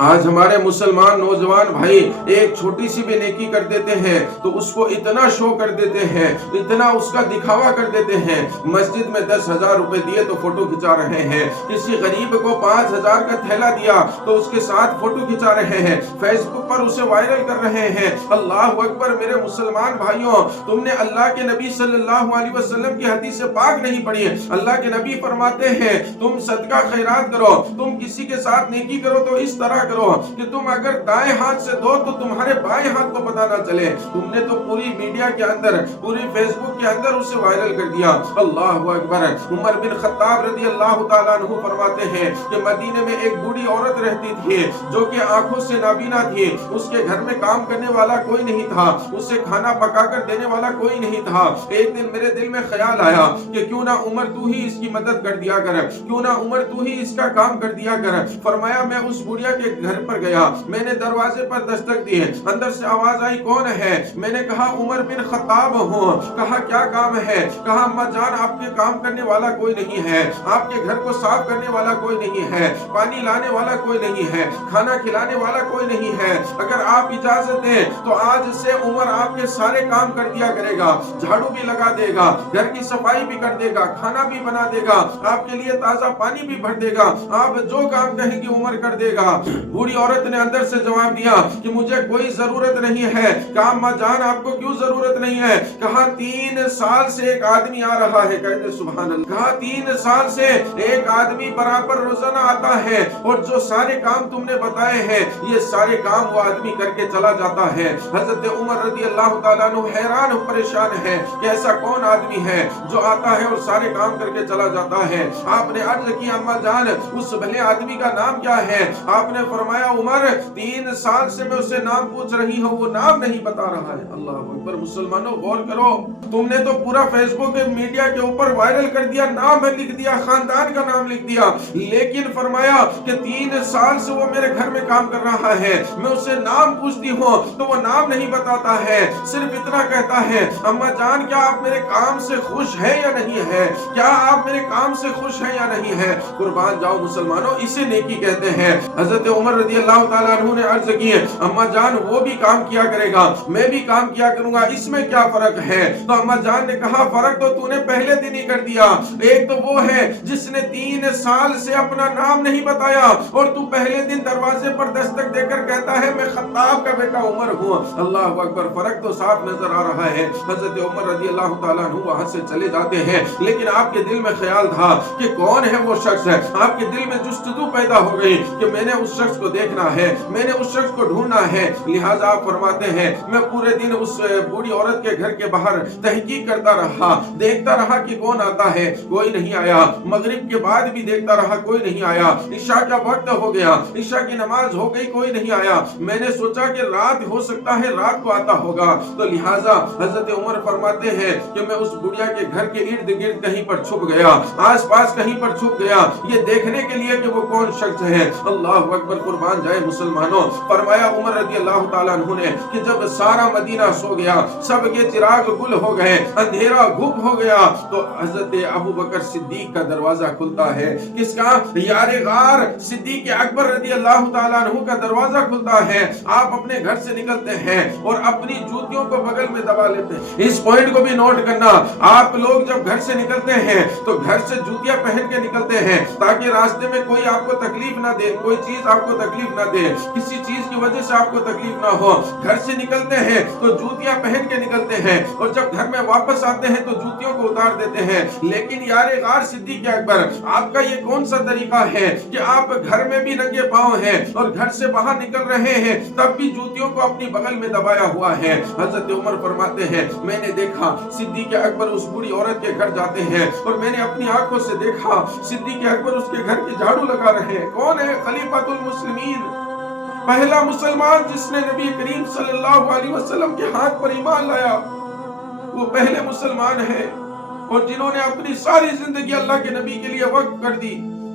آج ہمارے مسلمان نوجوان بھائی ایک چھوٹی سی بھی نیکی کر دیتے ہیں تو اس کو اتنا شو کر دیتے ہیں، اتنا اس کا دکھاوا کر دیتے ہیں۔ مسجد میں 10,000 روپے دیے تو فوٹو کھچا رہے ہیں، کسی غریب کو 5,000 کا تھیلا دیا تو اس کے ساتھ فوٹو کھچا رہے ہیں، فیس بک پر اسے وائرل کر رہے ہیں۔ اللہ اکبر میرے مسلمان بھائیوں، تم نے اللہ کے نبی صلی اللہ علیہ وسلم کی حدیث پاک نہیں پڑھی ہے۔ اللہ کے نبی فرماتے ہیں تم صدقہ خیرات کرو، تم کسی کے ساتھ نیکی کرو تو اس طرح کرو کہ تم اگر دائیں ہاتھ سے دو تو تمہارے بائیں ہاتھ کو پتہ نہ چلے۔ تم نے تو پوری میڈیا کے اندر، پوری فیس بک کے اندر اسے وائرل کر دیا۔ اللہ اکبر۔ عمر بن خطاب رضی اللہ تعالیٰ عنہ فرماتے ہیں کہ مدینے میں ایک بوڑھی عورت رہتی تھی جو کہ آنکھوں سے نابینا تھی، اس کے گھر میں کام کرنے والا کوئی نہیں تھا، اسے کھانا پکا کر دینے والا کوئی نہیں تھا۔ ایک دن میرے دل میں خیال آیا کہ کیوں نہ عمر تو ہی اس کی مدد کر دیا کر، کیوں نہ عمر تو ہی اس کا کام کر دیا کر۔ فرمایا میں اس بڑھیا کے گھر پر گیا، میں نے دروازے پر دستک دی، اندر سے آواز آئی کون ہے؟ میں نے کہا عمر بن خطاب ہوں۔ کہا کیا کام ہے؟ کہا اماں جان آپ کے کام کرنے والا کوئی نہیں ہے، آپ کے گھر کو صاف کرنے والا کوئی نہیں ہے، پانی لانے والا کوئی نہیں ہے، کھانا کھلانے والا کوئی نہیں ہے، اگر آپ اجازت دیں تو آج سے عمر آپ کے سارے کام کر دیا کرے گا، جھاڑو بھی لگا دے گا، گھر کی صفائی بھی کر دے گا، کھانا بھی بنا دے گا، آپ کے لیے تازہ پانی بھی بھر دے گا، آپ جو کام کہیں گے عمر کر دے گا۔ بوڑھی عورت نے اندر سے جواب دیا کہ مجھے کوئی ضرورت نہیں ہے۔ کہا اماں جان آپ کو کیوں ضرورت نہیں ہے؟ کہا 3 سال سے ایک آدمی آ رہا ہے، کہتے سبحان اللہ۔ کہا 3 سال سے ایک آدمی برابر روزانہ آتا ہے اور جو سارے کام تم نے بتائے ہیں یہ سارے کام وہ آدمی کر کے چلا جاتا ہے۔ حضرت عمر رضی اللہ تعالیٰ عنہ حیران و پریشان ہے کہ ایسا کون آدمی ہے جو آتا ہے اور سارے کام کر کے چلا جاتا ہے۔ آپ نے عرض کی اماں جان اس بھلے آدمی کا نام کیا ہے؟ آپ نے فرمایا عمر 3 سال سے میں اسے نام پوچھ رہی ہوں، وہ نام نہیں بتا رہا ہے۔ اللہ اکبر۔ مسلمانوں غور کرو، تم نے تو پورا فیس بک میڈیا کے اوپر وائرل کر دیا، نام لکھ دیا، خاندان کا نام لکھ دیا، لیکن فرمایا کہ 3 سال سے وہ میرے گھر میں کام کر رہا ہے، میں اسے نام پوچھتی ہوں تو وہ نام نہیں بتاتا ہے، صرف اتنا کہتا ہے اماں جان کیا آپ میرے کام سے خوش ہیں یا نہیں ہے؟ کیا آپ میرے کام سے خوش ہیں یا نہیں ہے؟ قربان جاؤ مسلمانوں، اسے نیکی کہتے ہیں۔ حضرت عمر رضی اللہ تعالیٰ عنہ نے عرض کی اماں جان وہ بھی کام کیا کرے گا، میں بھی کام کیا کروں گا، اس میں کیا فرق ہے؟ تو اماں جان نے کہا فرق تو نے پہلے دن ہی کر دیا، ایک تو وہ ہے جس نے 3 سال سے اپنا نام نہیں بتایا اور تو پہلے دن دروازے پر دستک دے کر کہتا ہے میں خطاب کا بیٹا عمر ہوں۔ اللہ اکبر۔ فرق تو صاف نظر آ رہا ہے۔ حضرت عمر رضی اللہ تعالیٰ عنہ وہاں سے چلے جاتے ہیں، لیکن آپ کے دل میں خیال تھا کہ کون ہے وہ شخص ہے، آپ کے دل میں جستجو پیدا ہو گئی کہ میں نے اس شخص کو دیکھنا ہے، میں نے اس شخص کو ڈھونڈنا ہے۔ لہٰذا آپ فرماتے ہیں میں پورے دن اس بوڑھی عورت کے گھر کے باہر تحقیق کرتا رہا، دیکھتا رہا کہ کون آتا ہے، کوئی نہیں آیا۔ مغرب کے بعد بھی دیکھتا رہا، کوئی نہیں آیا۔ عشاء کا وقت ہو گیا، عشاء کی نماز ہو گئی، کوئی نہیں آیا۔ میں نے سوچا کہ رات ہو سکتا ہے رات کو آتا ہوگا، تو لہٰذا حضرت عمر فرماتے ہیں کہ میں اس بڑھیا کے گھر کے ارد گرد کہیں پر چھپ گیا، آس پاس کہیں پر چھپ گیا، یہ دیکھنے کے لیے کہ وہ کون شخص ہے۔ اللہ اکبر۔ قربان جائے مسلمانوں۔ فرمایا عمر رضی اللہ تعالیٰ عنہ نے کہ جب سارا مدینہ سو گیا، سب کے چراغ گل ہو گئے، اندھیرا گھپ ہو گیا، تو حضرت ابو بکر صدیق کا دروازہ کھلتا ہے۔ کس کا؟ یار غار صدیق اکبر رضی اللہ تعالیٰ عنہ کا دروازہ کھلتا ہے۔ آپ اپنے گھر سے نکلتے ہیں اور اپنی جوتیوں کو بغل میں دبا لیتے ہیں۔ اس پوائنٹ کو بھی نوٹ کرنا، آپ لوگ جب گھر سے نکلتے ہیں تو گھر سے جوتیاں پہن کے نکلتے ہیں تاکہ راستے میں کوئی آپ کو تکلیف نہ دے، کوئی چیز آپ کو تکلیف نہ دے، کسی چیز کی وجہ سے آپ کو تکلیف نہ ہو۔ گھر سے نکلتے ہیں تو جوتیاں پہن کے نکلتے ہیں اور جب گھر میں واپس آتے ہیں تو جوتیوں کو اتار دیتے ہیں۔ لیکن یار غار صدیق اکبر، آپ کا یہ کون سا طریقہ ہے کہ آپ گھر میں بھی ننگے پاؤں ہیں اور گھر سے باہر نکل رہے ہیں تب بھی جوتیوں کو اپنی بغل میں دبایا ہوا ہے؟ حضرت عمر فرماتے ہیں میں نے دیکھا صدیق اکبر اس بوڑھی عورت کے گھر جاتے ہیں اور میں نے اپنی آنکھوں سے دیکھا صدیق اکبر اس کے گھر کی جھاڑو لگا رہے ہیں۔ کون ہے؟ خلیفۃ المسلمین، پہلا مسلمان جس نے نبی کریم صلی اللہ علیہ وسلم کے ہاتھ پر ایمان لایا، وہ پہلے مسلمان ہیں اور جنہوں نے اپنی ساری زندگی اللہ کے نبی کے لیے وقف کر دی۔